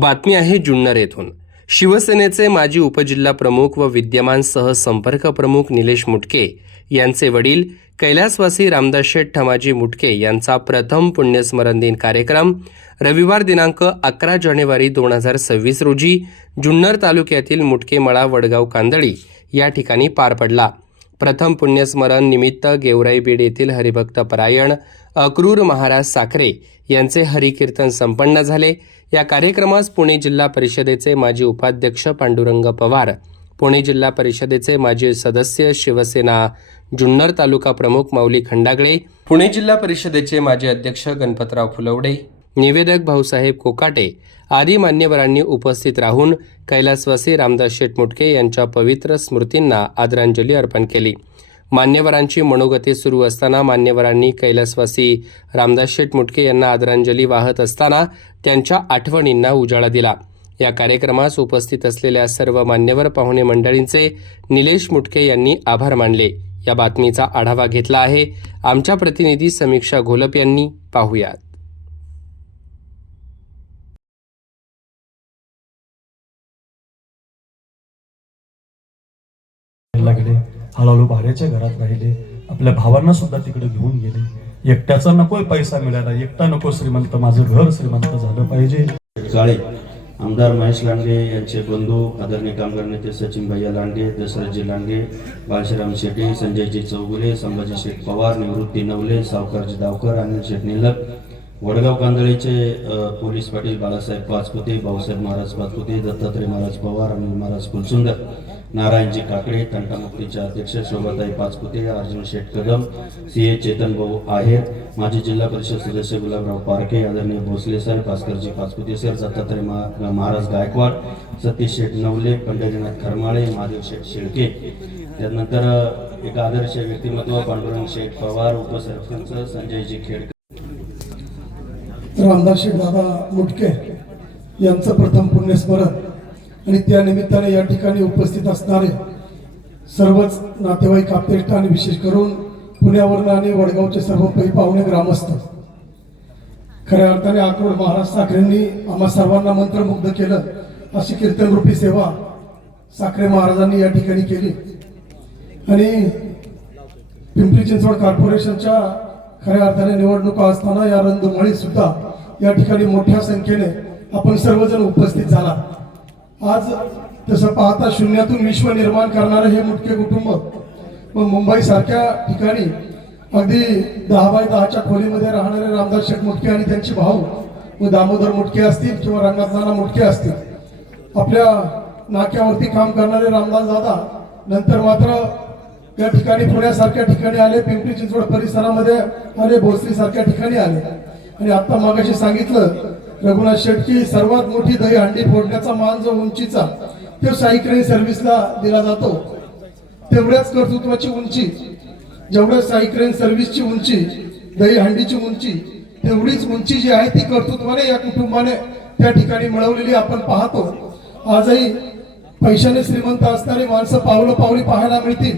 बातमी आहे जुन्नर येथून। शिवसेनेचे माजी उपजिल्हा प्रमुख व विद्यमान सहसंपर्क प्रमुख निलेश मुटके यांचे वडील कैलासवासी रामदास शेठ ठमाजी मुटके यांचा प्रथम पुण्यस्मरण दिन कार्यक्रम रविवार दिनांक 11 जानेवारी 2026 रोजी जुन्नर तालुक्यातील मुटकेमळा वडगाव कांदळी या ठिकाणी पार पडला। प्रथम पुण्यस्मरण निमित्त गेवराई बीड येथील हरिभक्त परायण अक्रूर महाराज साखरे यांचे हरिकीर्तन संपन्न झाले। या कार्यक्रमास पुणे जिल्हा परिषदेचे माजी उपाध्यक्ष पांडुरंग पवार, पुणे जिल्हा परिषदेचे माजी सदस्य शिवसेना जुन्नर तालुका प्रमुख माऊली खंडागळे, पुणे जिल्हा परिषदेचे माजी अध्यक्ष गणपतराव फुलवडे, निवेदक भाऊसाहेब कोकाटे आदी मान्यवरांनी उपस्थित राहून कैलासवासी रामदास शेठ मुटके यांच्या पवित्र स्मृतींना आदरांजली अर्पण केली। मान्यवरांची मनोगते सुरू असताना मान्यवरांनी कैलासवासी रामदास शेठ मुटके यांना आदरांजली वाहत असताना त्यांच्या आठवणींना उजाळा दिला। या कार्यक्रमास उपस्थित असलेल्या सर्व मान्यवर पाहुणे मंडळींचे निलेश मुटके यांनी आभार मानले। या बातमीचा आढावा घेतला आहे आमच्या प्रतिनिधी समीक्षा घोलप यांनी। पाहुयात। लागले, हळूहळू भाड्याच्या घरात राहिले, आपल्या भावांना सुद्धा तिकडे घेऊन गेले। एकट्याचा नकोय पैसा मिळाला, एकटा नको श्रीमंत, माझं घर श्रीमंत झालं पाहिजे। काळे आमदार महेश लांडगे यांचे बंधू आदरणीय कामगार नेते सचिन भैया लांडगे, दशरथजी लांडगे, बाळशीराम शेटे, संजयजी चौगुले, संभाजी शेठ पवार, निवृत्ती नवले, सावकारजी दावकर, अनिल शेठ निलक, वडगाव कांदळीचे पोलीस पाटील बाळासाहेब पाचपुते, भाऊसाहेब महाराज पाचपुते, दत्तात्रय महाराज पवार, अनिल महाराज कुलसुंदर, नारायणजी काकडे, तंटामुक्तीचे अध्यक्ष शोभाताई पाचपुते, अर्जुन शेठ कदम, सीए चेतन भाऊ आहेर, माजी जिल्हा परिषद सदस्य गुलाबराव पारखे, आदरणीय भोसले सर, भास्करजी पाचपुते सर, दत्तात्रय महाराज गायकवाड, सतीश शेठ नवले, पंढरीनाथ खरमाळे, महादेव शेठ शेळके, त्यानंतर एक आदर्श व्यक्तिमत्व पांडुरंग शेठ पवार, उपसरपंच संजयजी खेडकर, रामदास शेठ दादा मुटके यांचं प्रथम पुण्यस्मरण आणि त्या निमित्ताने या ठिकाणी उपस्थित असणारे सर्वच नातेवाईक आपतेष्ट आणि विशेष करून पुण्यावरून आणि वडगावचे सर्व पाहुणे ग्रामस्थ, खऱ्या अर्थाने अक्रूर महाराज साखरेंनी आम्हा सर्वांना मंत्रमुग्ध केलं अशी कीर्तनरूपी सेवा साखरे महाराजांनी या ठिकाणी केली। आणि पिंपरी चिंचवड कॉर्पोरेशनच्या खऱ्या अर्थाने निवडणुका असताना या रणधुमाळीत सुद्धा या ठिकाणी मोठ्या संख्येने आपण सर्वजण उपस्थित झाला। आज तसं पाहता शून्यातून विश्व निर्माण करणारे हे मुटके कुटुंब व मुंबई सारख्या ठिकाणी अगदी 10 बाय 10च्या खोलीमध्ये राहणारे रामदास शेठ मुटके आणि त्यांचे भाऊ व दामोदर मुटके असतील किंवा रंगनाथ मुटके असतील, आपल्या नाक्यावरती काम करणारे रामदास दादा नंतर मात्र या ठिकाणी पुण्यासारख्या ठिकाणी आले, पिंपरी चिंचवड परिसरामध्ये आले, भोसरी सारख्या ठिकाणी आले। आणि आता मागाशी सांगितलं रघुनाथ शेठ की सर्वात मोठी दही हंडी फोडण्याचा मान जो उंचीचा तो सायकलिंग सर्व्हिसला दिला जातो, तेवढ्याच कर्तृत्वाची उंची, जेवढ्या सायकलिंग सर्व्हिसची उंची, दही हंडीची उंची, तेवढीच उंची जी आहे ती कर्तृत्वाने या कुटुंबाने त्या ठिकाणी मिळवलेली आपण पाहतो। आजही पैशाने श्रीमंत असणारी माणसं पावली पाहायला मिळतील,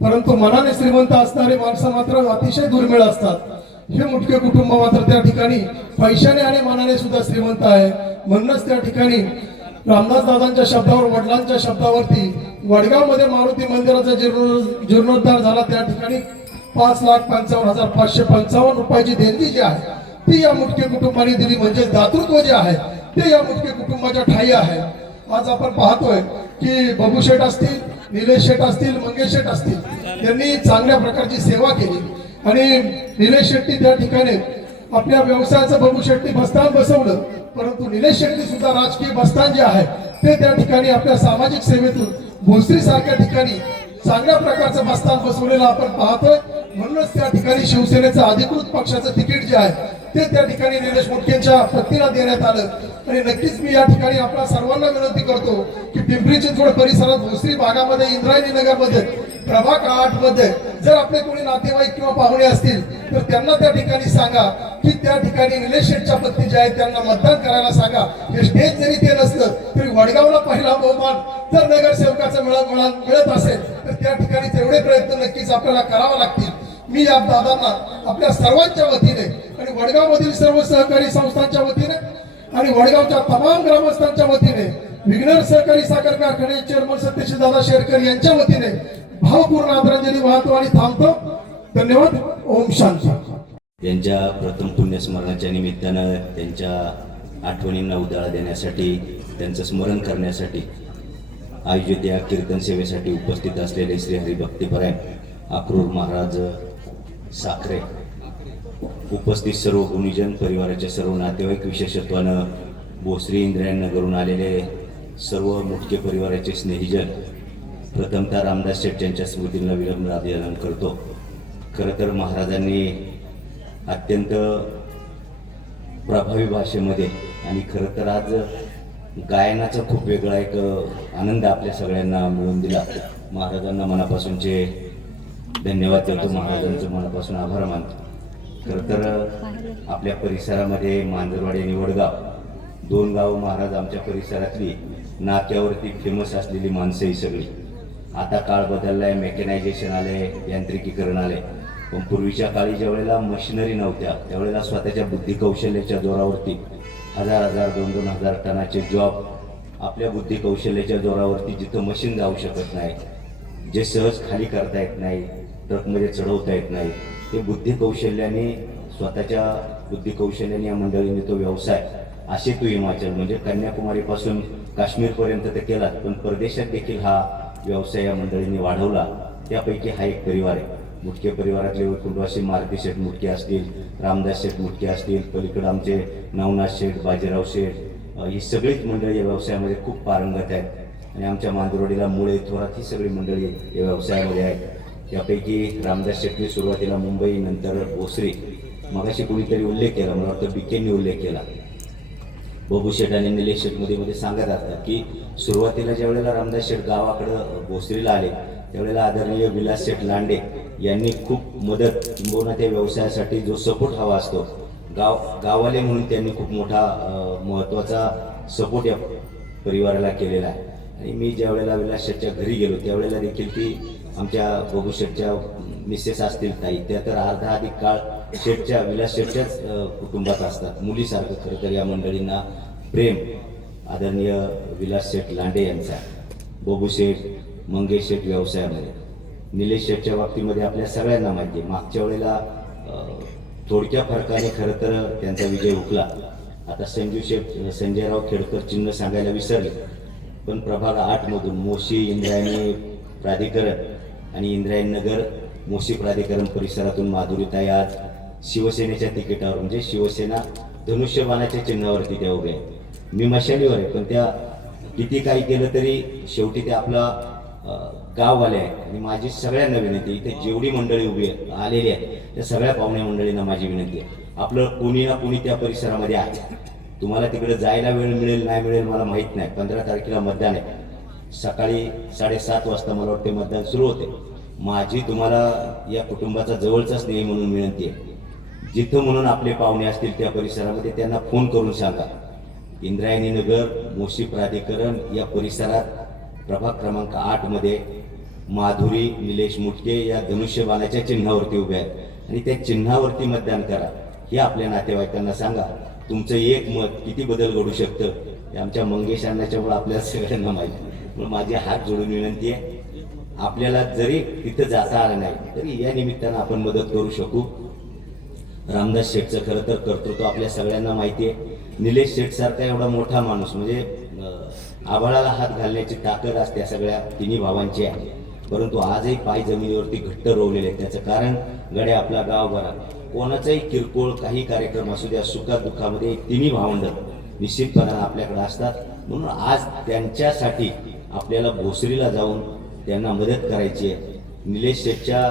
परंतु मनाने श्रीमंत असणारे माणसं मात्र अतिशय दुर्मिळ असतात। हे मुटके कुटुंब मात्र त्या ठिकाणी पैशाने आणि मनाने सुद्धा श्रीमंत आहे। म्हणूनच त्या ठिकाणी रामदास दादांच्या शब्दावर, वडिलांच्या शब्दावरती वडगाव मध्ये मारुती मंदिराचा जीर्णोद्धार झाला। त्या ठिकाणी 5,55,555 रुपयाची देणगी जी आहे ती या मुटके कुटुंबाने दिली, म्हणजे दातृत्व जे आहे ते या मुटके कुटुंबाच्या ठाई आहे। आज आपण पाहतोय की बबू शेठ असतील, निलेश शेठ असतील, मंगेश शेठ असतील, यांनी चांगल्या प्रकारची सेवा केली आणि निलेश शेट्टी त्या ठिकाणी आपल्या व्यवसायाचं बबू शेट्टी बस्तान बसवलं, परंतु निलेश शेट्टी सुद्धा राजकीय बस्तान जे आहे ते त्या ठिकाणी आपल्या सामाजिक सेवेतून भोसरी सारख्या ठिकाणी चांगल्या प्रकारचं बस्तान बसवलेलं आपण पाहतोय। म्हणूनच त्या ठिकाणी शिवसेनेचं अधिकृत पक्षाचं तिकीट जे आहे ते त्या ठिकाणी निलेश मुटकेंच्या पत्नीला देण्यात आलं। आणि नक्कीच मी या ठिकाणी आपल्या सर्वांना विनंती करतो की पिंपरी चिंचवड परिसरात भोसरी भागामध्ये, इंद्रायणी नगरमध्ये, प्रभाग 8 मध्ये जर आपले कोणी नातेवाईक किंवा पाहुणे असतील तर त्यांना त्या ठिकाणी सांगा की त्या ठिकाणी निलेश शेठच्या पत्नी जे आहेत त्यांना मतदान करायला सांगा। हे स्टेज जरी ते नसलं तरी वडगावला पहिला बहुमान जर नगरसेवकाचं मिळत असेल तर त्या ठिकाणी तेवढे प्रयत्न नक्कीच आपल्याला करावे लागतील। मी या दादांना आपल्या सर्वांच्या वतीने आणि वडगाव मधील सर्व सहकारी संस्थांच्या वतीने आणि वडगावच्या तमाम ग्रामस्थांच्या वतीने विघ्नर सहकारी साखर कारखाने चेअरमन सत्यशील दादा शेरकर यांच्या वतीने भावपूर्ण आदरांजली वाहतो आणि थांबतो. धन्यवाद. ओम शांती. त्यांच्या प्रथम पुण्यस्मरणाच्या निमित्तानं त्यांच्या आठवणींना उजाळा देण्यासाठी, त्यांचं स्मरण करण्यासाठी आयोजित या कीर्तन सेवेसाठी उपस्थित असलेले श्री हरिभक्तीपरायण अक्रूर महाराज साखरे, उपस्थित सर्व गुणीजन, परिवाराचे सर्व नातेवाईक, विशेषत्वानं भोसरी इंद्रायणनगरून आलेले सर्व मुटके परिवाराचे स्नेहीजन, प्रथमतः रामदास शेठ यांच्या स्मृतींना विनम्र अभिवादन करतो. खरं तर महाराजांनी अत्यंत प्रभावी भाषेमध्ये आणि खरं तर आज गायनाचा खूप वेगळा एक आनंद आपल्या सगळ्यांना मिळवून दिला. महाराजांना मनापासूनचे धन्यवाद देतो, महाराजांचं मनापासून आभार मानतो. खरं तर आपल्या परिसरामध्ये मांजरवाडी आणि वडगाव, दोन गावं महाराज आमच्या परिसरातली नाक्यावरती फेमस असलेली माणसं ही सगळी. आता काळ बदललाय, मेकॅनायझेशन आले, यांत्रिकीकरण आले, पण पूर्वीच्या काळी ज्या वेळेला मशिनरी नव्हत्या त्यावेळेला स्वतःच्या बुद्धी कौशल्याच्या जोरावरती 1000-1000, 2-2 हजार टनाचे जॉब आपल्या बुद्धी कौशल्याच्या जोरावरती, जिथं मशीन जाऊ शकत नाही, जे सहज खाली करता येत नाही, ट्रकमध्ये चढवता येत नाही, ते बुद्धी कौशल्याने, स्वतःच्या बुद्धी कौशल्याने या मंडळीने तो व्यवसाय असे तो हिमाचल म्हणजे कन्याकुमारीपासून काश्मीरपर्यंत ते केला, पण परदेशात देखील हा व्यवसाय या मंडळींनी वाढवला. त्यापैकी हा एक परिवार आहे. मुटके परिवारातले कुटुंबाशी मारुती शेठ मुटके असतील, रामदास शेठ मुटके असतील, पलीकडे आमचे नवनाथ शेठ, बाजीराव शेठ, ही सगळीच मंडळी या व्यवसायामध्ये खूप पारंगत आहेत. आणि आमच्या मांजरवाडीला मुळे, थोरात ही सगळी मंडळी या व्यवसायामध्ये आहेत. त्यापैकी रामदास शेठने सुरुवातीला मुंबई, नंतर भोसरी, मगाशी कोणीतरी उल्लेख केला, मला वाटतं बिकेंनी उल्लेख केला, बबू शेठ आणि निलेश शेठ मध्ये सांगत असतात की सुरुवातीला ज्या वेळेला रामदास शेठ गावाकडं भोसरीला आले त्यावेळेला आदरणीय विलास शेठ लांडे यांनी खूप मदत, किंबहुना त्या व्यवसायासाठी जो सपोर्ट हवा असतो, गावाले म्हणून त्यांनी खूप मोठा महत्त्वाचा सपोर्ट या परिवाराला केलेला आहे. आणि मी ज्या वेळेला विलास शेठच्या घरी गेलो त्यावेळेला देखील ती आमच्या बबू शेठच्या मिसेस असतील ताई, त्या तर अर्धा अधिक काळ शेठच्या, विलास शेठच्याच कुटुंबात असतात. मुलीसारखं खरं तर या मंडळींना प्रेम आदरणीय विलास शेठ लांडे यांचा, बबू शेठ, मंगेश शेठ व्यवसायामध्ये, निलेश शेठच्या बाबतीमध्ये आपल्या सगळ्यांना माहिती आहे. मागच्या वेळेला थोडक्या फरकाने खरं तर त्यांचा विजय हुकला. आता संजू शेठ, संजयराव खेडकर चिन्ह सांगायला विसरले, पण प्रभाग 8 मधून मोशी इंद्रायणी प्राधिकरण आणि इंद्रायणनगर मोशी प्राधिकरण परिसरातून माधुरीताई आज शिवसेनेच्या तिकिटावर, म्हणजे शिवसेना धनुष्यबाणाच्या चिन्हावरती त्या उभ्या आहेत. मी मशालीवर आहे, पण त्या किती काही केलं तरी शेवटी ते आपला गाववाले आहे. आणि माझी सगळ्यांना विनंती, इथे जेवढी मंडळी उभी आलेली आहे त्या सगळ्या पाहुण्या मंडळींना माझी विनंती आहे, आपलं कोणी ना कोणी त्या परिसरामध्ये आहे. तुम्हाला तिकडे जायला वेळ मिळेल नाही मिळेल मला माहीत नाही. 15 तारखेला मतदान आहे, सकाळी 7:30 वाजता मला वाटते मतदान सुरू होते. माझी तुम्हाला या कुटुंबाचा जवळचा स्नेही म्हणून विनंती आहे, जिथं म्हणून आपले पाहुणे असतील त्या परिसरामध्ये त्यांना फोन करून सांगा, इंद्रायणी नगर मोशी प्राधिकरण या परिसरात प्रभाग क्रमांक 8 मध्ये माधुरी निलेश मुटके या धनुष्यबाणाच्या चिन्हावरती उभे आहेत आणि त्या चिन्हावरती मतदान करा. हे आपल्या नातेवाईकांना सांगा. तुमचं एक मत किती बदल घडू शकतं हे आमच्या मंगेश अण्णाच्यामुळे आपल्याला सगळ्यांना माहिती. म्हणून माझी हात जोडून विनंती आहे, आपल्याला जरी तिथं जाता आलं नाही तरी या निमित्तानं आपण मदत करू शकू. रामदास शेठचं खरं तर कर्तृत्व आपल्या सगळ्यांना माहिती आहे. निलेश शेठ सारखा एवढा मोठा माणूस म्हणजे आभाळाला हात घालण्याची ताकद असते सगळ्या तिन्ही भावांची आहे, परंतु आजही पाय जमिनीवरती घट्ट रोवलेले आहेत. त्याचं कारण गड्या आपला गावभरा कोणाचाही किरकोळ काही कार्यक्रम असू द्या, सुखात दुःखामध्ये तिन्ही भावंड निश्चितपणानं आपल्याकडे असतात. म्हणून आज त्यांच्यासाठी आपल्याला भोसरीला जाऊन त्यांना मदत करायची आहे. निलेश शेठच्या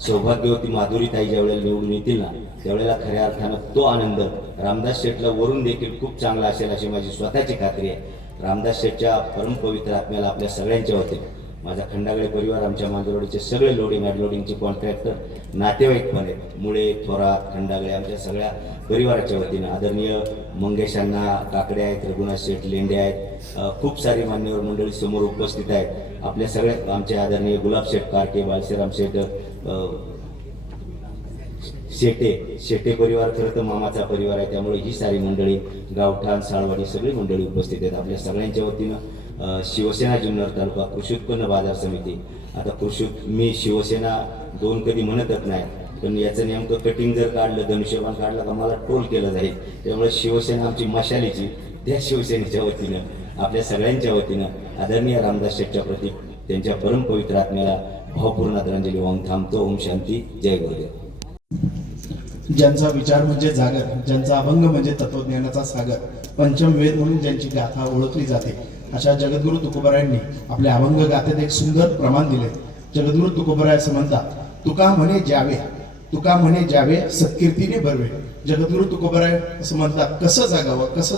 सौभाग्यवती माधुरीताई ज्यावेळेला निवडून येतील ना त्यावेळेला खऱ्या अर्थानं तो आनंद रामदास शेठला वरून देखील खूप चांगला असेल अशी माझी स्वतःची खात्री आहे. रामदास शेठच्या परमपवित्र आत्म्याला आपल्या सगळ्यांच्या वतीने, माझा खंडागळे परिवार, आमच्या मांजरवाडीचे सगळे लोडिंग अनलोडिंगचे कॉन्ट्रॅक्टर, नातेवाईक पण आहेत, मुळे, थोरात, खंडागळे, आमच्या सगळ्या परिवाराच्या वतीनं आदरणीय मंगेशांना काकडे आहेत, रघुनाथ शेठ लेंडे आहेत, खूप सारी मान्यवर मंडळी समोर उपस्थित आहेत. आपल्या सगळ्या आमचे आदरणीय गुलाब शेठ कारके, बाळशीराम शेठ, शेटे परिवार खरं तर मामाचा परिवार आहे, त्यामुळे ही सारी मंडळी, गावठाण, साळवाडी सगळी मंडळी उपस्थित आहेत. आपल्या सगळ्यांच्या वतीनं शिवसेना जुन्नर तालुका कृषी उत्पन्न बाजार समिती, आता मी शिवसेना 2 कधी म्हणतच नाही, पण याचं नेमकं कटिंग जर काढलं, धनुष्यबाण काढलं का मला ट्रोल केलं जाईल. त्यामुळे शिवसेना आमची मशालीची, त्या शिवसेनेच्या वतीनं आपल्या सगळ्यांच्या वतीनं आदरणीय रामदास शेठच्या प्रती त्यांच्या परमपवित्र आत्म्याला भावपूर्ण आदरांजली वाहून थांबतो. ओम शांती. जय गुरुदेव. ज्यांचा विचार म्हणजे जागर, ज्यांचा अभंग म्हणजे तत्वज्ञानाचा सागर, पंचम वेद म्हणून ज्यांची गाथा ओळखली जाते, अशा जगद्गुरु तुकोबरायांनी आपल्या अभंग गाथेत एक सुंदर प्रमाण दिले. जगद्गुरु तुकोबराय असं म्हणतात, तुका म्हणे जावे सत्कीर्तीने भरवे. जगद्गुरु तुकोबराय असं म्हणतात, कसं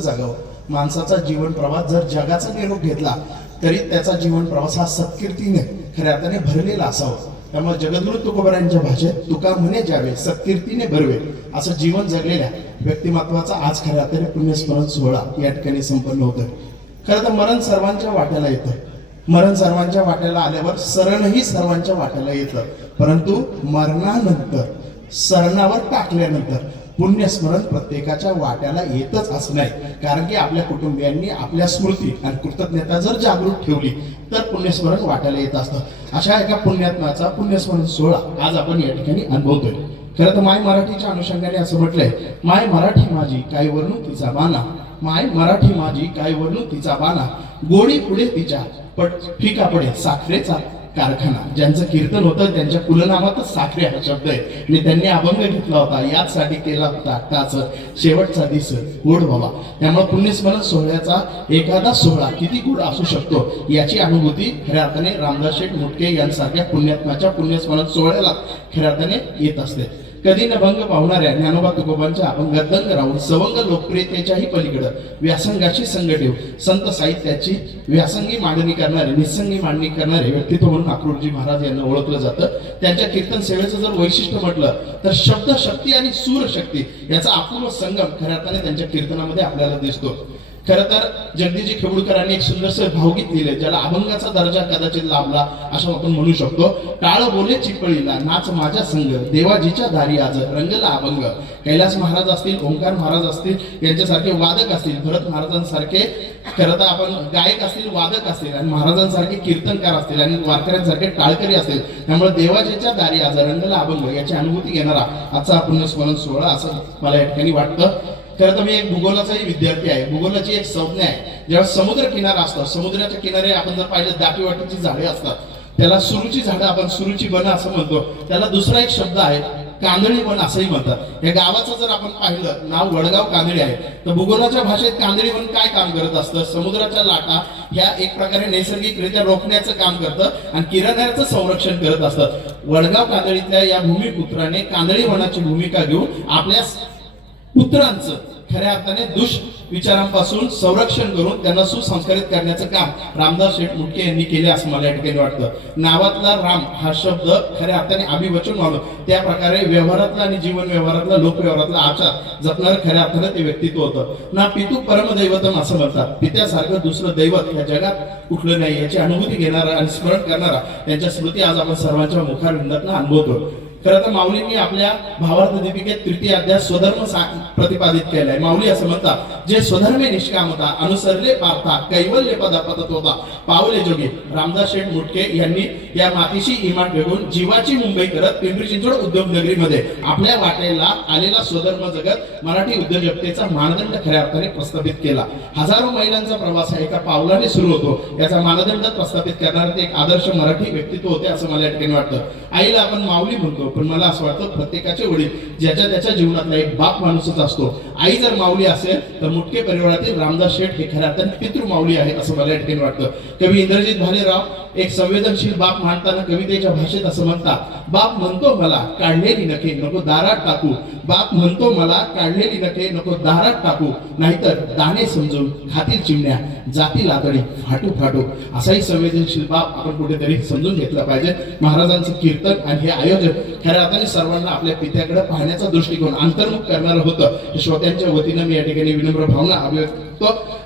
जागावं. माणसाचा जीवन प्रवास जर जगाचा निरोप घेतला तरी त्याचा जीवन प्रवास हा सत्कीर्तीने खऱ्या अर्थाने भरलेला असावा. त्यामुळे जगद्गुरु तुकोबरायांच्या भाषेत तुका म्हणे जावे सत्कीर्तीने भरवे असं जीवन जगलेल्या व्यक्तिमत्वाचा आज खऱ्या अर्थाने पुण्यस्मरण सोहळा या ठिकाणी संपन्न होतोय. खरं तर मरण सर्वांच्या वाट्याला येतं. मरण सर्वांच्या वाट्याला आल्यावर सरणही सर्वांच्या वाट्याला येतं, परंतु मरणानंतर, सरणावर टाकल्यानंतर पुण्यस्मरण प्रत्येकाच्या वाट्याला येतच असं नाही. कारण की आपल्या कुटुंबियांनी आपल्या स्मृती आणि कृतज्ञता जर जागृत ठेवली तर पुण्यस्मरण वाट्याला येत असतं. अशा एका पुण्यात्म्याचा पुण्यस्मरण सोहळा आज आपण या ठिकाणी अनुभवतोय. खरं तर माय मराठीच्या अनुषंगाने असं म्हटलंय, माय मराठी माझी काय वर्णू तिचा बाणा, माय मराठी माझी काय वर्णू तिचा बाणा, गोडी पुढे तिच्या पण फिका पडे साखरेचा कारखाना. ज्यांचं कीर्तन होतं त्यांच्या कुलनामातच साखरे हा शब्द आहे आणि त्यांनी अभंग घेतला होता, याचसाठी केला होता टाच शेवटचा दिस गोड व्हावा. त्यामुळे पुण्यस्मरण सोहळ्याचा एखादा सोहळा किती गोड असू शकतो याची अनुभूती खऱ्या अर्थाने रामदास शेठ मुटके यांसारख्या पुण्यात्म्याच्या पुण्यस्मरण सोहळ्याला खऱ्या अर्थाने येत असते. कधी न भंग पावणाऱ्या ज्ञानोबा तुकोबांच्या अभंगात दंग राहून सवंग लोकप्रियतेच्याही पलीकडं व्यासंगाची संग ठेव संत साहित्याची व्यासंगी मांडणी करणारे, निसंगी मांडणी करणारे व्यक्तित्व म्हणून अक्रोडजी महाराज यांना ओळखलं जातं. त्यांच्या कीर्तन सेवेचं जर वैशिष्ट्य म्हटलं तर शब्द शक्ती आणि सूर शक्ती याचा अपूर्व संगम खऱ्या अर्थाने त्यांच्या कीर्तनामध्ये आपल्याला दिसतो. खरं तर जगदीजी खेबुडकरांनी एक सुंदरसे भावगीत लिहिले, ज्याला अभंगाचा दर्जा कदाचित लाभला असं आपण म्हणू शकतो. टाळ बोले चिपळीला नाच माझ्या संग, देवाजीच्या दारी आज रंगला अभंग. कैलास महाराज असतील, ओंकार महाराज असतील, यांच्यासारखे वादक असतील, भरत महाराजांसारखे खरं तर आपण गायक असतील, वादक असतील आणि महाराजांसारखे कीर्तनकार असतील आणि वारकऱ्यांसारखे टाळकरी असतील. त्यामुळे देवाजीच्या दारी आज रंगला अभंग याची अनुभूती घेणारा आजचा पुण्यस्मरण सोहळा असं मला या ठिकाणी वाटतं. खरं तर मी एक भूगोलाचाही विद्यार्थी आहे. भूगोलाची एक संज्ञा आहे, जेव्हा समुद्र किनारा असतो, समुद्राच्या किनारे आपण जर पाहिलं दाटीवाटीची झाडे असतात, त्याला सुरूची झाडं आपण सुरूची वन असं म्हणतो. त्याला दुसरा एक शब्द आहे कांदळी वन असंही म्हणतात. या गावाचं जर आपण पाहिलं नाव वडगाव कांदळी आहे, तर भूगोलाच्या भाषेत कांदळी वन काय काम करत असतं, समुद्राच्या लाटा ह्या एक प्रकारे नैसर्गिकरित्या रोखण्याचं काम करतं आणि किनाऱ्याचं संरक्षण करत असतं. वडगाव कांदळीतल्या या भूमिपुत्राने कांदळी वनाची भूमिका घेऊन आपल्या पुत्रांचं खऱ्या अर्थाने दुष्विचारांपासून संरक्षण करून त्यांना सुसंस्कारित करण्याचं काम रामदास शेठ मुटके यांनी केले असं मला या ठिकाणी वाटतं. नावातला राम हा शब्द खऱ्या अर्थाने अभिवचन व्हावं, त्या प्रकारे व्यवहारातला आणि जीवन व्यवहारातला लोकव्यवहारातला आचार जपणारं खऱ्या अर्थाने ते व्यक्तित्व होतं. ना पितू परमदैवतम असं म्हणतात, पित्यासारखं दुसरं दैवत या जगात कुठलं नाही याची अनुभूती घेणारा आणि स्मरण करणारा त्यांच्या स्मृती आज आपण सर्वांच्या मुखारविंदातनं अनुभवतो. खरं तर माऊलींनी आपल्या भावार्थ दीपिकेत तृतीय अध्याय स्वधर्म प्रतिपादित केलाय. माऊली असं म्हणतात, जे स्वधर्मे निष्कामता अनुसरले पार्था कैवल्य पदापतत होता पावले जोगे. रामदास शेठ मुटके यांनी या मातीशी इमान ठेवून जीवाची मुंबई करत पिंपरी चिंचवड उद्योग नगरीमध्ये आपल्या वाटेला आलेला स्वधर्म जगत मराठी उद्योजकतेचा मानदंड खऱ्या अर्थाने प्रस्थापित केला. हजारो महिलांचा प्रवास हा एका पावलाने सुरू होतो, याचा मानदंड प्रस्थापित करणारे ते एक आदर्श मराठी व्यक्तित्व होते असं मला या ठिकाणी वाटतं. आईला आपण माऊली म्हणतो, पण मला असं वाटतं प्रत्येकाचे वडील ज्याच्या त्याच्या जीवनातला एक बाप माणूसच असतो. आई जर माऊली असेल तर मुटके परिवारातील रामदास शेठ हे खऱ्या अर्थाने पितृ माऊली आहे असं मला या ठिकाणी वाटतं. कवी इंद्रजित भालेराव एक संवेदनशील बाप मांडताना कवितेच्या भाषेत असं म्हणतात, बाप म्हणतो मला काढलेली नखे नको दारात टाकू, बाप म्हणतो मला काढलेली नखे नको दारात टाकू, नाहीतर दाणे समजून खातील चिमण्या जातील आतडी फाटू फाटू. असाही संवेदनशील बाप आपण कुठेतरी समजून घेतला पाहिजे. महाराजांचं कीर्तन आणि हे आयोजन खऱ्या अर्थाने सर्वांना आपल्या पित्याकडे पाहण्याचा दृष्टिकोन अंतर्मुख करणारं होतं. श्रोत्यांच्या वतीनं मी या ठिकाणी विनम्र भावना अभिव्यक्त करतो.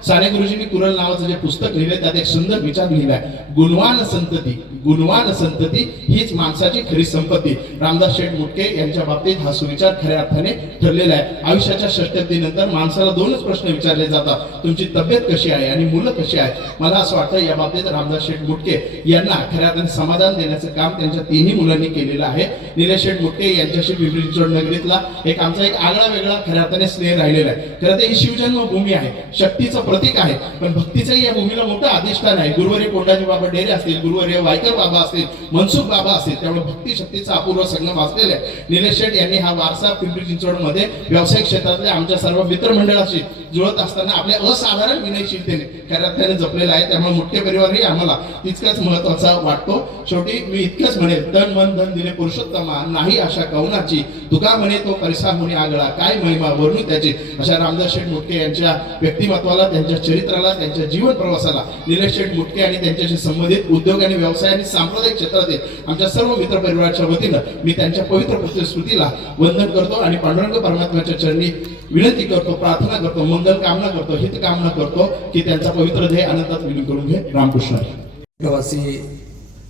साने गुरुजींनी कुरल नावाचं जे पुस्तक लिहिलंय त्यात एक सुंदर विचार लिहिलाय, गुणवान संतती हीच माणसाची खरी संपत्ती. रामदास शेठ मुटके यांच्या बाबतीत हा सुविचार खऱ्या अर्थाने ठरलेला आहे. आयुष्याच्या षष्टपदीनंतर माणसाला दोनच प्रश्न विचारले जातात, तुमची तब्येत कशी आहे आणि मुलं कशी आहेत. मला असं वाटतं या बाबतीत रामदास शेठ मुटके यांना खऱ्या अर्थाने समाधान देण्याचं काम त्यांच्या तिन्ही मुलांनी केलेलं आहे. निलेश शेठ मुटके यांच्याशी पिंपरी चिंचवड नगरीतला आमचा एक आगळा वेगळा खऱ्या अर्थाने स्नेह राहिलेला आहे. खरं तर ही शिवजन्मभूमी आहे, शक्तीचं प्रतीक आहे, पण भक्तीचंही या भूमीला मोठं अधिष्ठान आहे. गुरुवर्य कोंडाजी बाबा डेरे असतील, गुरुवर्य वायकर बाबा असतील, मनसुख बाबा असतील, त्यामुळे भक्ती शक्तीचा अपूर्व संगम असलेला आहे. निलेश शेठ यांनी हा वारसा पिंपरी चिंचवड मध्ये व्यावसायिक क्षेत्रातल्या आमच्या सर्व मित्रमंडळाशी जुळत असताना आपल्या असाधारण विनयशीलतेने खऱ्या अर्थाने जपलेला आहे. त्यामुळे मुख्य परिवारही आम्हाला तितकाच महत्वाचा वाटतो. शेवटी मी इतकंच म्हणेल, तन मन धन दिले पुरुषोत्तमा, नाही आशा कवनाची, तुका म्हणे तो परिसा होणे आगळा, काय महिमा वर्णू त्याची. अशा रामदास शेठ मुटके यांच्या व्यक्तिमत्वाला, त्यांच्या चरित्राला, त्यांच्या जीवन प्रवासाला निलेश शेठ मुटके आणि त्यांच्याशी संबंधित उद्योग आणि व्यवसाय आणि सांप्रदायिक क्षेत्रातील आमच्या सर्व मित्र परिवाराच्या वतीनं मी त्यांच्या पवित्र स्मृतीला वंदन करतो आणि पांडुरंग परमात्म्याच्या चरणी विनंती करतो, प्रार्थना करतो, मंगल कामना करतो, हित कामना करतो की त्यांचा पवित्र देह अनंतात विलीन करून घे. रामकृष्ण. प्रवासी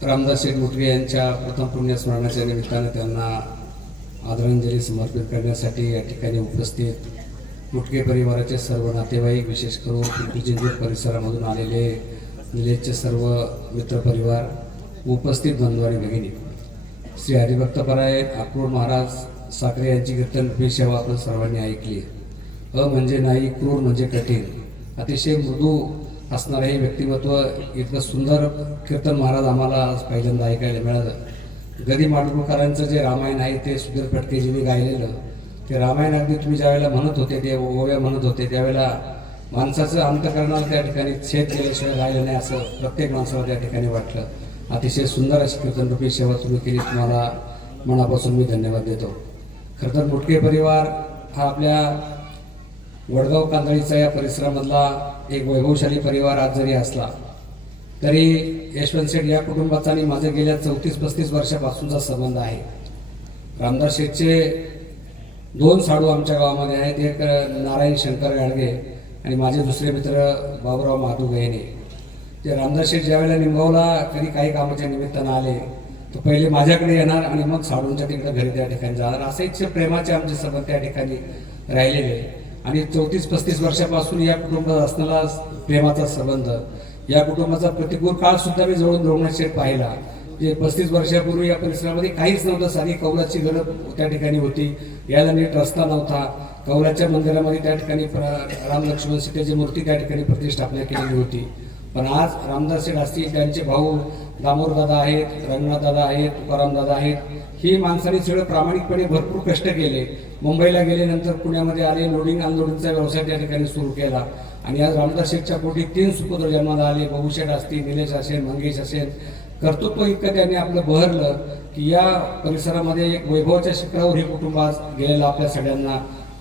रामदास शेठ मुटके यांच्या प्रथम पुण्यस्मरणाच्या निमित्तानं त्यांना आदरांजली समर्पित करण्यासाठी या ठिकाणी उपस्थित मुटके परिवाराचे सर्व नातेवाईक, विशेष करून पिंपरी चिंचवड परिसरामधून आलेले निलेशचे सर्व मित्रपरिवार, उपस्थित बंधू आणि भगिनी, श्री हरिभक्तपराय अक्रोड महाराज साखरे यांची कीर्तन सेवा आपण सर्वांनी ऐकली. म्हणजे नाही, क्रूर म्हणजे कठीण, अतिशय मृदू असणारं हे व्यक्तिमत्व, इतकं सुंदर कीर्तन महाराज आम्हाला आज पहिल्यांदा ऐकायला मिळालं. गदी माडगुळकरांचं जे रामायण आहे ते सुधीर फडकेजींनी गायलेलं ते रामायण अगदी तुम्ही ज्यावेळेला म्हणत होते, ते ओव्या म्हणत होते, त्यावेळेला माणसाचं अंतःकरणाला त्या ठिकाणी छेद केल्याशिवाय राहिलं नाही असं प्रत्येक माणसाला त्या ठिकाणी वाटलं. अतिशय सुंदर अशी कीर्तनरूपी सेवा तुम्ही केली, तुम्हाला मनापासून मी धन्यवाद देतो. खरं तर मुटके परिवार हा आपल्या वडगाव कांदळीचा या परिसरामधला एक वैभवशाली परिवार आज जरी असला तरी यशवंत शेठ या कुटुंबाचा आणि माझे गेल्या 34-35 वर्षापासूनचा संबंध आहे. रामदास शेठचे 2 साडू आमच्या गावामध्ये आहेत, एक नारायण शंकर गाडगे आणि माझे दुसरे मित्र बाबूराव महादू गयने. ते रामदास शेठ ज्यावेळेला निंबावला कधी काही कामाच्या निमित्तानं आले तर पहिले माझ्याकडे येणार आणि मग साडूंच्या तिकडे घरी त्या ठिकाणी जाणार, असेच प्रेमाचे आमचे संबंध त्या ठिकाणी राहिलेले. आणि 34-35 वर्षापासून या कुटुंबात असणारा प्रेमाचा संबंध, या कुटुंबाचा प्रतिकूल काळ सुद्धा मी जवळून रघुनाथ शेठ पाहिला. जे 35 वर्षापूर्वी या परिसरामध्ये काहीच नव्हतं, साधी कौलाची गरज त्या ठिकाणी होती, याला नीट रस्ता नव्हता. कौलाच्या मंदिरामध्ये त्या ठिकाणी राम लक्ष्मण सीतेची मूर्ती त्या ठिकाणी प्रतिष्ठापना केलेली होती. पण आज रामदास शेठ असतील, त्यांचे भाऊ दामोदरदादा आहेत, रंगनाथदादा आहेत, तुकारामदादा आहेत, ही माणसाने सगळं प्रामाणिकपणे भरपूर कष्ट केले. मुंबईला गेले, नंतर पुण्यामध्ये आले, लोडिंग अनलोडिंगचा व्यवसाय त्या ठिकाणी सुरू केला आणि आज रामदास शेठच्या पोटी 3 सुपुत्र जन्माला आले. बाबूशेठ असतील, निलेश असेल, मंगेश असेल. कर्तृत्व इतकं त्यांनी आपलं बहरलं की या परिसरामध्ये एक वैभवाच्या शिखरावर हे कुटुंब आज गेलेलं आपल्या सगळ्यांना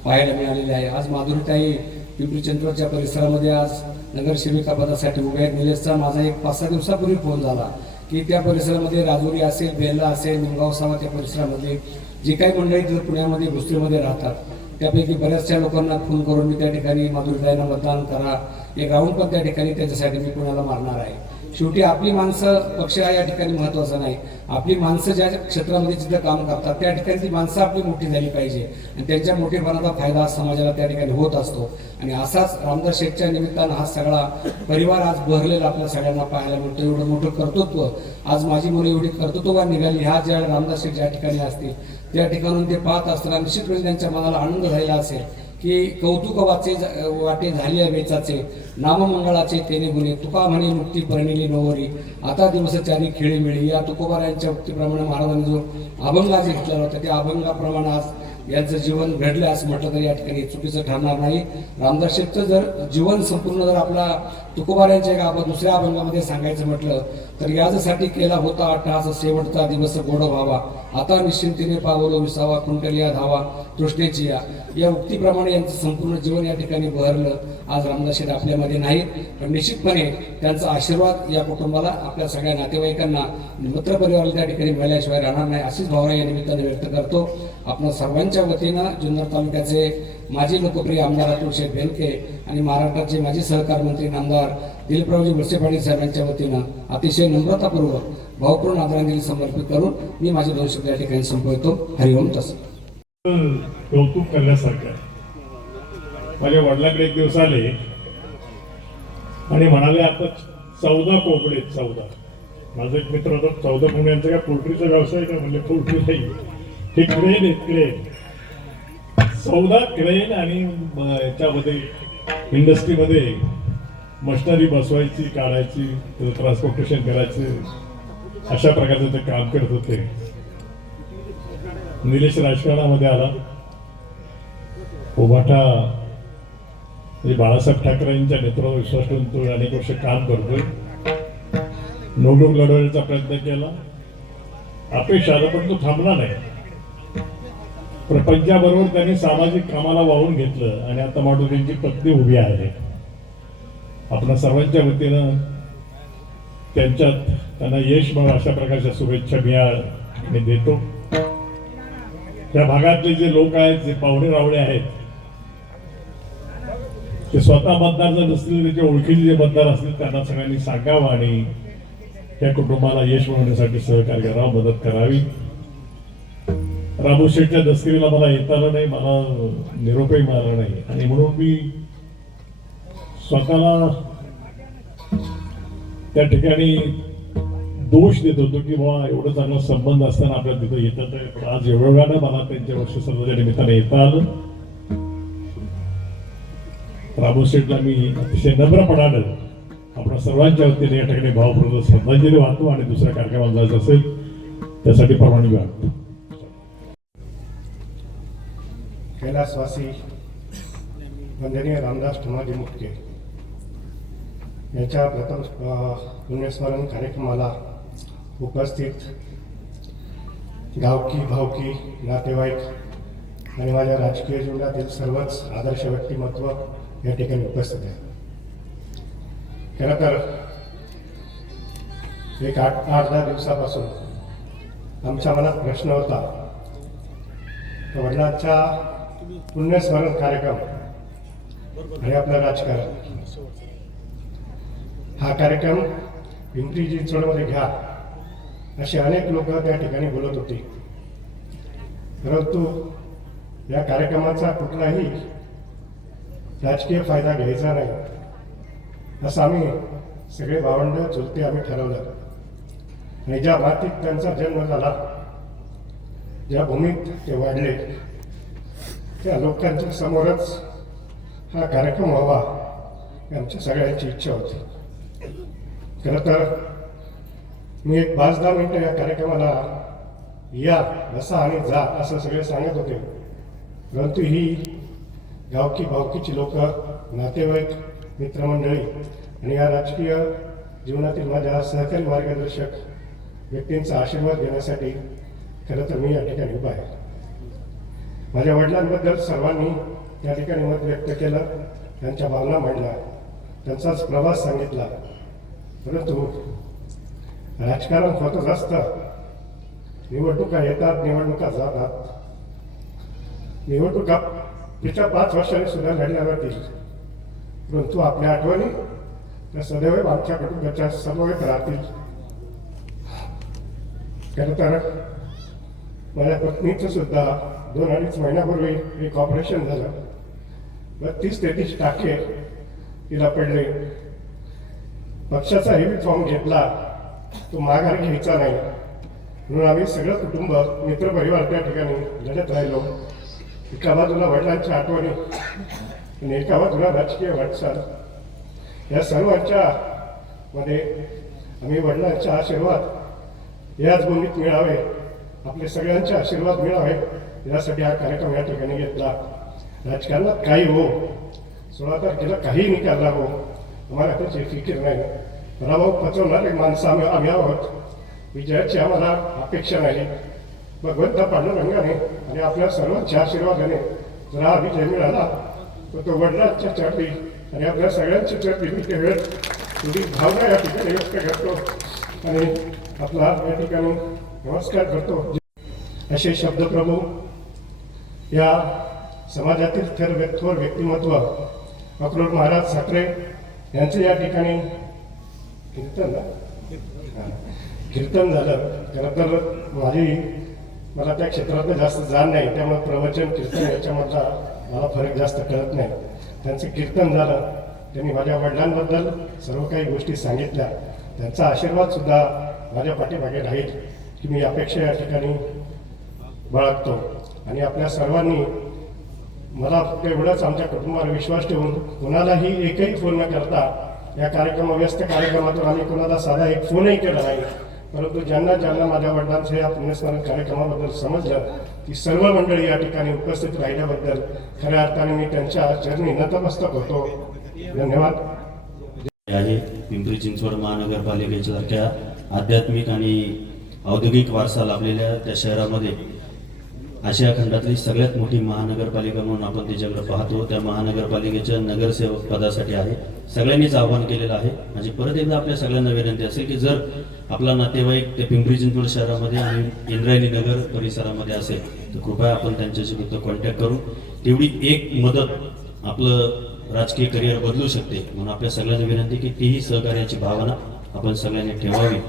पाहायला मिळालेलं आहे. आज माधुरीताई पिंपरी चिंचवडच्या परिसरामध्ये आज नगरसेविका पदासाठी उभे आहेत. निलेशचा माझा एक 5-6 दिवसापूर्वी फोन झाला की त्या परिसरामध्ये राजुरी असेल, बेल्ला असेल, निमगाव सावा त्या परिसरामध्ये जी काही मंडळी तिथं पुण्यामध्ये भोसरीमध्ये राहतात त्यापैकी बऱ्याचशा लोकांना फोन करून मी त्या ठिकाणी माधुरीताईंना मतदान करा, एक राऊंड पण त्या ठिकाणी त्याच्यासाठी मी पुण्याला मारणार आहे. शेवटी आपली माणसं, पक्ष हा या ठिकाणी महत्त्वाचा नाही, आपली माणसं ज्या क्षेत्रामध्ये जिथं काम करतात त्या ठिकाणी ती माणसं आपली मोठी झाली पाहिजे आणि त्यांच्या मोठेपणाचा फायदा समाजाला त्या ठिकाणी होत असतो. आणि असाच रामदास शेठच्या निमित्तानं हा सगळा परिवार आज बहरलेला आपल्या सगळ्यांना पाहायला मिळतो. एवढं मोठं कर्तृत्व, आज माझी मुलं एवढी कर्तृत्ववान निघाली, ह्या ज्या रामदास शेठ ज्या ठिकाणी असतील त्या ठिकाणून ते पाहत असताना निश्चितपणे त्यांच्या मनाला आनंद झालेला असेल की कौतुक वाटे झाली वेचाचे, नाममंगळाचे तेने गुणे, तुका म्हणे मुक्ती परिणिली नोवरी, आता दिवसचारी खेळी मिळी. या तुकोबारायांच्या उक्तीप्रमाणे महाराजांनी जो अभंग आज घेतलेला होता त्या अभंगाप्रमाणे आज यांचं जीवन घडलं असं म्हटलं तरी या ठिकाणी चुकीचं ठरणार नाही. रामदास शेठचं जर जीवन संपूर्ण जर आपला तुकोबारायांच्या एका दुसऱ्या अभंगामध्ये सांगायचं म्हटलं तर याच्यासाठी केला होता अट्टहास, शेवटचा दिवस गोड व्हावा, आता निश्चिंतीने पावलो विसावा, कुंटलिया धावा तृष्णेची या उक्तीप्रमाणे यांचं संपूर्ण जीवन या ठिकाणी बहरलं. आज रामदास शेठ आपल्यामध्ये नाहीत, पण निश्चितपणे त्यांचा आशीर्वाद या कुटुंबाला, आपल्या सगळ्या नातेवाईकांना, मित्रपरिवाराला त्या ठिकाणी मिळाल्याशिवाय राहणार नाही अशीच भावना या निमित्ताने व्यक्त करतो. आपण सर्वांच्या वतीनं जुन्नर तालुक्याचे माजी लोकप्रिय आमदार अतुल शेठ बेनके आणि महाराष्ट्राचे माजी सहकार मंत्री नामदार दिलीपरावजी वळसे पाटील साहेबांच्या वतीनं अतिशय नम्रतापूर्वक भावपूर्ण आदरांजली समर्पित करून मी माझे 2 शब्द या ठिकाणी संपवतो. हरिओम तसं. कौतुक करण्यासारखं आहे. माझ्या वडिलांकडे एक दिवस आले आणि म्हणाले आता 14 कोंबडे 14. माझा एक मित्र होता 14 कोंबड्यांचा काय पोल्ट्रीचा व्यवसाय का म्हणले पोल्ट्री नाही, हे क्रेन आहेत क्रेन. 14 क्रेन आणि याच्यामध्ये इंडस्ट्रीमध्ये मशिनरी बसवायची काढायची ट्रान्सपोर्टेशन करायचे अशा प्रकारचं ते काम करत होते. निलेश राजकारणामध्ये आला. उभाटा म्हणजे बाळासाहेब ठाकरेंच्या नेतृत्वावर विश्वास ठेवून तो अनेक वर्ष काम करतोय. निवडणूक लढवण्याचा प्रयत्न केला, अपयश आलं, पण तो थांबला नाही. प्रपंचाबरोबर त्यांनी सामाजिक कामाला वाहून घेतलं आणि आता माटो त्यांची पत्नी उभी आहे. आपल्या सर्वांच्या वतीनं त्यांना यश मिळो अशा प्रकारच्या शुभेच्छा मी देतो. त्या भागातले जे लोक आहेत, जे पाहुणे रावळे आहेत, ते स्वतः मतदार जर नसतील, त्याचे ओळखीचे जे मतदार असतील त्यांना सगळ्यांनी सांगावं आणि त्या कुटुंबाला यश मिळवण्यासाठी सहकार्य करावं, मदत करावी. रामू शेठच्या दसरीला मला येता आलं नाही, मला निरोपही मिळाला नाही आणि म्हणून मी स्वतःला त्या ठिकाणी दोष देत होतो की बाबा एवढं चांगला संबंध असताना आपल्या तिथं येतात आहे, पण आज एवढ्यानं मला त्यांच्या वर्षसर्वाच्या निमित्ताने येता आलं. रामू शेठला मी अतिशय नम्रपणानं आपल्या सर्वांच्या वतीने या ठिकाणी भावपूर्ण श्रद्धांजली वाहतो आणि दुसऱ्या कार्यक्रमाला जायचं असेल त्यासाठी परवानगी वाटतो. कैलासवासी वंदनीय रामदास ठमाजी मुटके यांच्या प्रथम पुण्यस्मरण कार्यक्रमाला उपस्थित गावकी भावकी नातेवाईक आणि माझ्या राजकीय जीवनातील सर्वच आदर्श व्यक्तिमत्व या ठिकाणी उपस्थित आहे. खरं तर एक 8-10 दिवसापासून आमच्या मनात प्रश्न होता, वडिलांच्या पुण्यस्मरण कार्यक्रम आणि आपलं राजकारण हा कार्यक्रम पिंपरी चिंचवडमध्ये घ्या असे अनेक लोक त्या ठिकाणी बोलत होते. परंतु या कार्यक्रमाचा कुठलाही राजकीय फायदा घ्यायचा नाही असं आम्ही सगळे भावंड चुलते आम्ही ठरवलं. आणि ज्या मातीत त्यांचा जन्म झाला, ज्या भूमीत ते वाढले, त्या लोकांच्या समोरच हा कार्यक्रम व्हावा ही आमच्या सगळ्यांची इच्छा होती. खरं तर मी एक 5-10 मिनिटं या कार्यक्रमाला या बसा आणि जा असं सगळे सांगत होते. परंतु ही गावकी भावकीची लोक, नातेवाईक, मित्रमंडळी आणि या राजकीय जीवनातील माझ्या सहकारी मार्गदर्शक व्यक्तींचा आशीर्वाद घेण्यासाठी खरं तर मी या ठिकाणी उभा आहे. माझ्या वडिलांबद्दल सर्वांनी त्या ठिकाणी मत व्यक्त केलं, त्यांच्या भावना मांडल्या, त्यांचाच प्रवास सांगितला. परंतु राजकारण होतच असतं. निवडणुका येतात, निवडणुका जातात. निवडणुका पुढच्या 5 वर्षांनी सुद्धा लढल्या जातील, परंतु आपल्या आठवणी त्या सदैव आमच्या कुटुंबाच्या समवेत राहतील. खरं तर माझ्या पत्नीचं सुद्धा 2-2.5 महिन्यापूर्वी एक ऑपरेशन झालं. 32-33 टाके तिला पडले. पक्षाचा हेवी फॉर्म घेतला, तो माघार घ्यायचा नाही म्हणून आम्ही सगळं कुटुंब, मित्रपरिवार त्या ठिकाणी लढत राहिलो. एका बाजूला वडिलांच्या आठवणी आणि एका बाजूला राजकीय वाटचाल. या सर्वांच्या मध्ये आम्ही वडिलांचे आशीर्वाद याच भूमीत मिळावे, आपले सगळ्यांचे आशीर्वाद मिळावे यासाठी हा कार्यक्रम या ठिकाणी घेतला. राजकारणात काही हो, 16 तारखेला काही निकाल लागो, आम्हाला त्याची फिकीर नाही. पराभव पचवणारे माणसं आम्ही आहोत. विजयाची आम्हाला अपेक्षा नाही. भगवंता पांडुरंगाने आणि आपल्या सर्वांच्या आशीर्वादाने जर हा विजय मिळाला तर तो वडिलांच्या चरणी आणि आपल्या सगळ्यांच्या चरणी मी ते वेळ थोडी भावना या ठिकाणी व्यक्त करतो आणि आपला या ठिकाणी नमस्कार करतो. असे शब्दप्रभू या समाजातील थोर व्यक्तिमत्व अक्रोड महाराज साखरे यांचं या ठिकाणी कीर्तन झालं. खरं तर मला त्या क्षेत्रातलं जास्त जाण नाही, त्यामुळे प्रवचन कीर्तन याच्यामधला मला फरक जास्त कळत नाही. त्यांचं कीर्तन झालं, त्यांनी माझ्या वडिलांबद्दल सर्व काही गोष्टी सांगितल्या. त्यांचा आशीर्वादसुद्धा माझ्या पाठीमागे राहील की मी अपेक्षा या ठिकाणी बाळगतो. आणि आपल्या सर्वांनी मला फक्त एवढंच आमच्या कुटुंबावर विश्वास ठेवून कोणालाही एकही फोन न करता या व्यस्त कार्यक्रमातून आम्ही कोणाला साधा एक फोनही केला नाही. परंतु ज्यांना ज्यांना माझ्या वडिलांचं या पुण्यस्मरण कार्यक्रमाबद्दल समजलं ती सर्व मंडळी या ठिकाणी उपस्थित राहिल्याबद्दल खऱ्या अर्थाने मी त्यांच्या चरणी नतमस्तक होतो. धन्यवाद. आहे पिंपरी चिंचवड महानगरपालिकेच्या सारख्या आध्यात्मिक आणि औद्योगिक वारसा लाभलेल्या त्या शहरामध्ये आशिया खंडातली सगळ्यात मोठी महानगरपालिका म्हणून आपण त्याच्याकडे पाहतो. त्या महानगरपालिकेच्या नगरसेवक पदासाठी आहे. सगळ्यांनीच आवाहन केलेलं आहे. म्हणजे परत एकदा आपल्या सगळ्यांना विनंती असेल की जर आपला नातेवाईक ते पिंपरी चिंचवड शहरामध्ये आणि इंद्रायणी नगर परिसरामध्ये असेल तर कृपया आपण त्यांच्याशी फक्त कॉन्टॅक्ट करून तेवढी एक मदत आपलं राजकीय करिअर बदलू शकते. म्हणून आपल्या सगळ्यांना विनंती की तीही सहकार्याची भावना आपण सगळ्यांनी ठेवावी.